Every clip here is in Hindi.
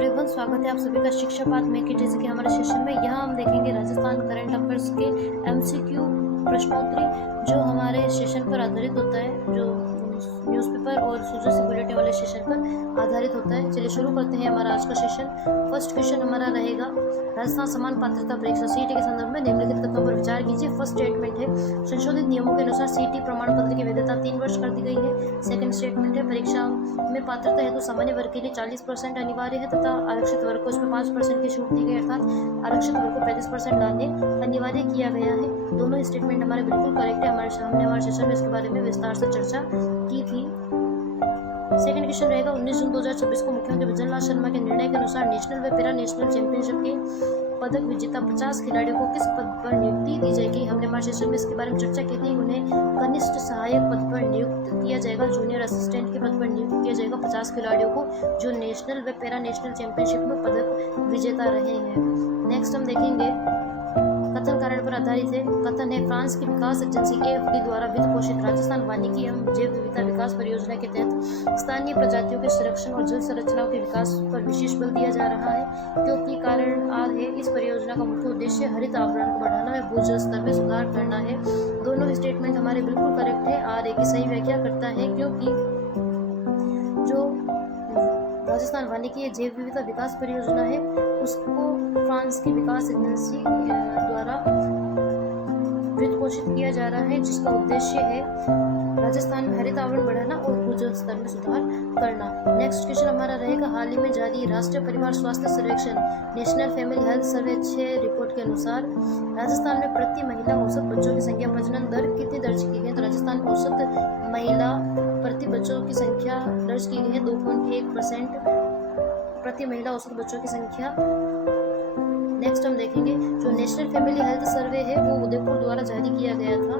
एवरीवन, स्वागत है आप सभी का शिक्षा पाठ में के जैसे कि हमारे सेशन में। यहाँ हम देखेंगे राजस्थान करंट अफेयर्स के एमसीक्यू प्रश्नोत्तरी, जो हमारे सेशन पर आधारित होता है, जो न्यूज़पेपर और सूचना से बुलेटिन वाले सेशन पर आधारित होता है। चलिए शुरू करते हैं हमारा आज का सेशन। फर्स्ट क्वेश्चन हमारा रहेगा, राजस्थान समान पात्रता परीक्षा सीईटी के संदर्भ में निम्नलिखित तथ्यों पर विचार कीजिए। फर्स्ट स्टेटमेंट है, संशोधित नियमों के अनुसार सीईटी प्रमाण पत्र की वैधता 3 वर्ष कर दी गई है। सेकंड स्टेटमेंट है, परीक्षा में पात्रता हेतु सामान्य वर्ग के लिए 40% अनिवार्य है तथा आरक्षित वर्ग को इसमें 5% की छूट दी गई, अर्थात आरक्षित वर्ग को 35% लाने अनिवार्य किया गया है। दोनों स्टेटमेंट हमारे बिल्कुल करेक्ट है। हमारे सेशन में इसके बारे में विस्तार से चर्चा की थी। सेकंड क्वेश्चन रहेगा, 19 जून 2026 को मुख्यमंत्री भजनलाल शर्मा के निर्णय के अनुसार नेशनल व पैरा नेशनल चैंपियनशिप के पदक विजेता 50 खिलाड़ियों को किस पद पर नियुक्ति दी जाएगी। हमने हमारे सेशन में इसके बारे में चर्चा की थी। उन्हें कनिष्ठ सहायक पद पर नियुक्त किया जाएगा, जूनियर असिस्टेंट के पद पर नियुक्त किया जाएगा 50 खिलाड़ियों को, जो नेशनल व पैरा नेशनल चैंपियनशिप में पदक विजेता रहे हैं। नेक्स्ट हम देखेंगे, कथन कारण पर आधारित है। कथन है, फ्रांस की विकास एजेंसी AFD द्वारा वित्त पोषित राजस्थान वानिकी एवं जैव विविधता विकास परियोजना के तहत स्थानीय प्रजातियों के संरक्षण और जल संरचनाओं के विकास पर विशेष बल दिया जा रहा है, क्योंकि कारण आर है, इस परियोजना का मुख्य उद्देश्य हरित आवरण को बढ़ाना व भूजल स्तर में सुधार करना है। दोनों स्टेटमेंट हमारे बिल्कुल करेक्ट है। आर ए की सही व्याख्या करता है, क्योंकि जो राजस्थान वानिकी जैव विविधता विकास परियोजना है, उसको फ्रांस की विकास एजेंसी द्वारा वित्त पोषित किया जा रहा है, जिसका उद्देश्य है राजस्थान में हरित आवरण बढ़ाना और भूजल स्तर में सुधार करना। नेक्स्ट क्वेश्चन हमारा रहेगा, हाल ही में जारी राष्ट्रीय परिवार स्वास्थ्य सर्वेक्षण national family health survey 6 report के अनुसार राजस्थान में प्रति महिला औसत बच्चों की संख्या प्रजनन दर कितनी दर्ज की गई। तो राजस्थान में औसत महिला प्रति बच्चों की संख्या दर्ज की गई है 2.1% प्रति महिला औसत बच्चों की संख्या। नेक्स्ट हम देखेंगे, जो नेशनल फैमिली हेल्थ सर्वे है वो उदयपुर द्वारा जारी किया गया था।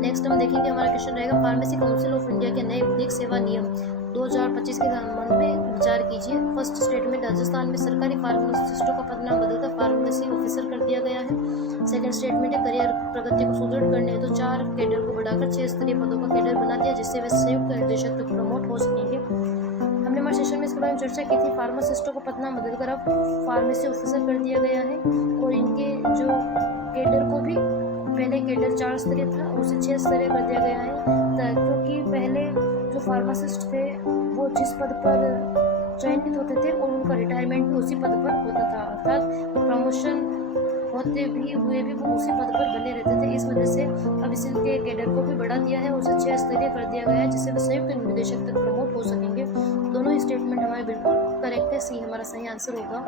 नेक्स्ट हम देखेंगे, हमारा क्वेश्चन रहेगा, फार्मेसी काउंसिल ऑफ इंडिया के नए विधिक सेवा नियम 2025 के संबंध में विचार कीजिए। फर्स्ट स्टेटमेंट, राजस्थान में सरकारी फार्मासिस्टों का पदनाम बदलकर फार्मेसी ऑफिसर कर दिया गया है। सेकंड स्टेटमेंट है, करियर प्रगति को सुदृढ़ करने हेतु 4 कैडर को बढ़ाकर 6 स्तरीय पदों का कैडर बना दिया, जिससे वे संयुक्त निर्देशक तक प्रमोट हो सकेंगे। हमने हमारे सेशन में इसके बारे में चर्चा की थी। फार्मासिस्टों को पदनाम बदलकर अब फार्मेसी ऑफिसर कर दिया गया है, और इनके जो कैडर को भी, पहले कैडर 4 स्तरीय था, उसे 6 स्तरीय कर दिया गया है, क्योंकि पहले जो फार्मासिस्ट थे वो जिस पद पर चयनित होते थे और उनका रिटायरमेंट भी उसी पद पर होता था, अर्थात प्रमोशन होते भी हुए भी वो उसी पद पर बने रहते थे। इस वजह से अब इनके कैडर को भी बढ़ा दिया है, उसे 6 स्तरीय कर दिया गया है, जिससे वे संयुक्त निर्देशक तक प्रमोट हो सकेंगे। दोनों स्टेटमेंट हमारे बिल्कुल करेक्ट है, सी हमारा सही आंसर होगा।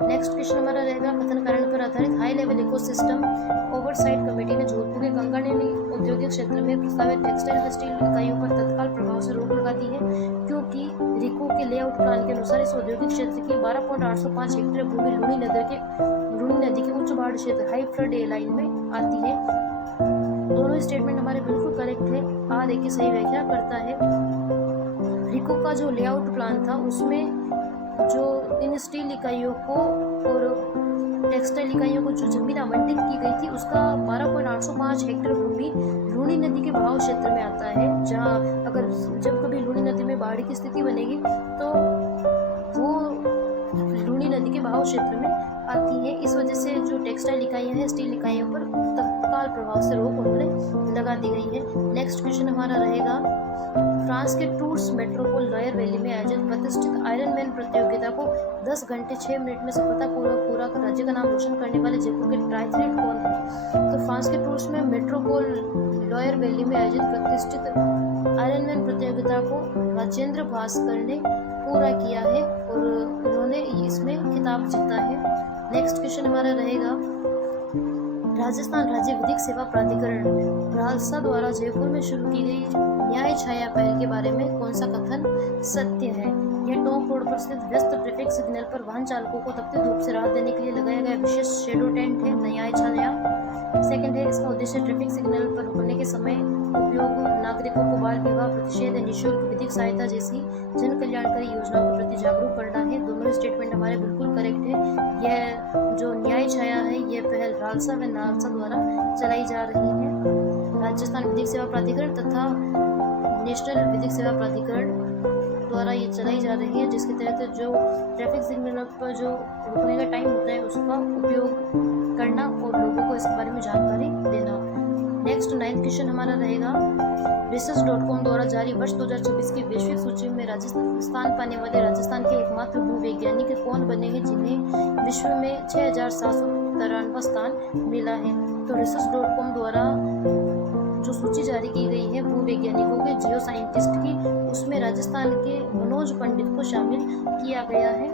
नेक्स्ट क्वेश्चन हमारा रहेगा, कथन कारण पर आधारित। High level ecosystem oversight committee ने जोधपुर के गंगानेनी औद्योगिक क्षेत्र में प्रस्तावित टेक्सटाइल व स्टील इकाइयों पर तत्काल प्रभाव से रोक लगा दी है, क्योंकि रिको के लेआउट प्लान के अनुसार इस औद्योगिक क्षेत्र की 12.805 हेक्टेयर भूमि लूनी नदी के उच्च बाढ़ क्षेत्र हाई फ्लड ए लाइन में आती है। दोनों स्टेटमेंट हमारे बिल्कुल करेक्ट है। आर ए की सही व्याख्या करता है। रिको का जो लेआउट प्लान था, उसमें जो इन स्टील इकाइयों को और टेक्सटाइल इकाइयों को जो जमीन आवंटित की गई थी, उसका 12.805 हेक्टेयर भूमि लूनी नदी के बहाव क्षेत्र में आता है, जहां अगर जब कभी लूनी नदी में बाढ़ की स्थिति बनेगी तो वो लूनी नदी के बहाव क्षेत्र में आती है। इस वजह से जो टेक्सटाइल इकाइयां हैं, स्टील इकाइयों पर तत्काल प्रभाव से रोक उन्होंने लगा दी गई है। नेक्स्ट क्वेश्चन हमारा रहेगा, फ्रांस के टूर्स मेट्रोपोल लॉयर वैली में आयोजित प्रतिष्ठित आयरन मैन प्रतियोगिता को 10 घंटे 6 मिनट में सफलतापूर्वक पूरा कर राज्य का नाम रोशन करने वाले जयपुर के ट्रायथलीट कौन है। तो फ्रांस के टूर्स में मेट्रोपोल लॉयर वैली में आयोजित प्रतिष्ठित आयरन मैन प्रतियोगिता को राजेंद्र भास्कर ने पूरा किया है और उन्होंने इसमें खिताब जीता है। नेक्स्ट क्वेश्चन हमारा रहेगा, राजस्थान राज्य विधिक सेवा प्राधिकरण रालसा द्वारा जयपुर में शुरू की गई न्याय छाया पहल के बारे में कौन सा कथन सत्य है। यह टोंक रोड पर स्थित व्यस्त ट्रैफिक सिग्नल पर वाहन चालकों को तपती धूप से राहत देने के लिए लगाया गया विशेष शेडो टेंट है, न्याय छाया। सेकंड है, इसका उद्देश्य ट्रैफिक सिग्नल पर रुकने के समय उपयोग, नागरिकों को बाल विवाह प्रतिषेध, निःशुल्क विधिक सहायता जैसी जन कल्याणकारी योजनाओं के प्रति जागरूक करना है। दोनों स्टेटमेंट हमारे बिल्कुल करेक्ट है। यह जो न्याय छाया है, यह पहल रालसा व नालसा द्वारा चलाई जा रही है। राजस्थान विधिक सेवा प्राधिकरण तथा नेशनल विधिक सेवा प्राधिकरण द्वारा द्वारा ये चलाई जा रही है, जिसके तहत जो ट्रैफिक सिग्नल पर जो रुकने का टाइम होता है उसका उपयोग करना और लोगों को इसके बारे में जानकारी देना। नेक्स्ट 9th क्वेश्चन हमारा रहेगा, research.com द्वारा जारी वर्ष 2026 की वैश्विक सूची में स्थान पाने वाले राजस्थान के एकमात्र भूवैज्ञानिक कौन बने हैं जिन्हें विश्व में 6793 स्थान मिला है। तो research.com द्वारा जो सूची जारी की गई है भूवैज्ञानिकों के जियो साइंटिस्ट की, उसमें राजस्थान के मनोज पंडित को शामिल किया गया है।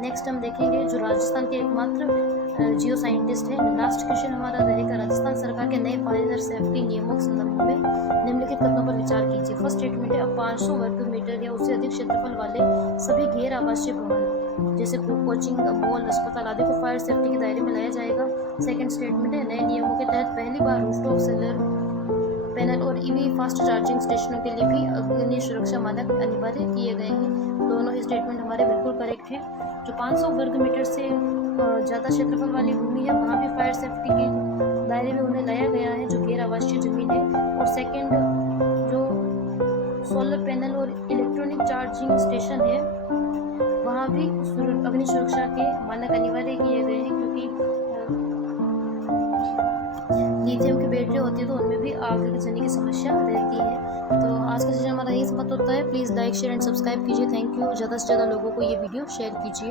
नेक्स्ट हम देखेंगे जो राजस्थान के एकमात्र जियो साइंटिस्ट है। लास्ट क्वेश्चन हमारा रहेगा, राजस्थान सरकार के नए फायर सेफ्टी नियमों के संदर्भ में निम्नलिखित कथनों पर विचार कीजिए। फर्स्ट स्टेटमेंट है, अब 500 वर्ग मीटर या उससे अधिक क्षेत्रफल वाले सभी गैर आवासीय भवन जैसे कोचिंग, मॉल, अस्पताल आदि को फायर सेफ्टी के दायरे में लाया जाएगा। सेकंड स्टेटमेंट है, नए नियमों के तहत पहली बार रूफटॉप सोलर पैनल और ईवी फास्ट चार्जिंग स्टेशनों के लिए भी अग्नि सुरक्षा मानक अनिवार्य किए गए हैं। दोनों ही स्टेटमेंट हमारे बिल्कुल करेक्ट है। जो 500 वर्ग मीटर से ज़्यादा क्षेत्रफल वाली भूमि है वहाँ भी फायर सेफ्टी के दायरे में उन्हें लाया गया है जो गैर आवासीय जमीन है। और सेकंड जो सोलर पैनल और इलेक्ट्रॉनिक चार्जिंग स्टेशन है वहाँ भी अग्नि सुरक्षा के मानक अनिवार्य किए गए हैं, क्योंकि लिथियम की बैटरी होती है तो उनमें भी आग लगने की समस्या रहती है। तो आज का सेशन हमारा यही समाप्त होता है। Please like, share and subscribe कीजिए। Thank you. ज़्यादा से ज़्यादा लोगों को ये वीडियो शेयर कीजिए।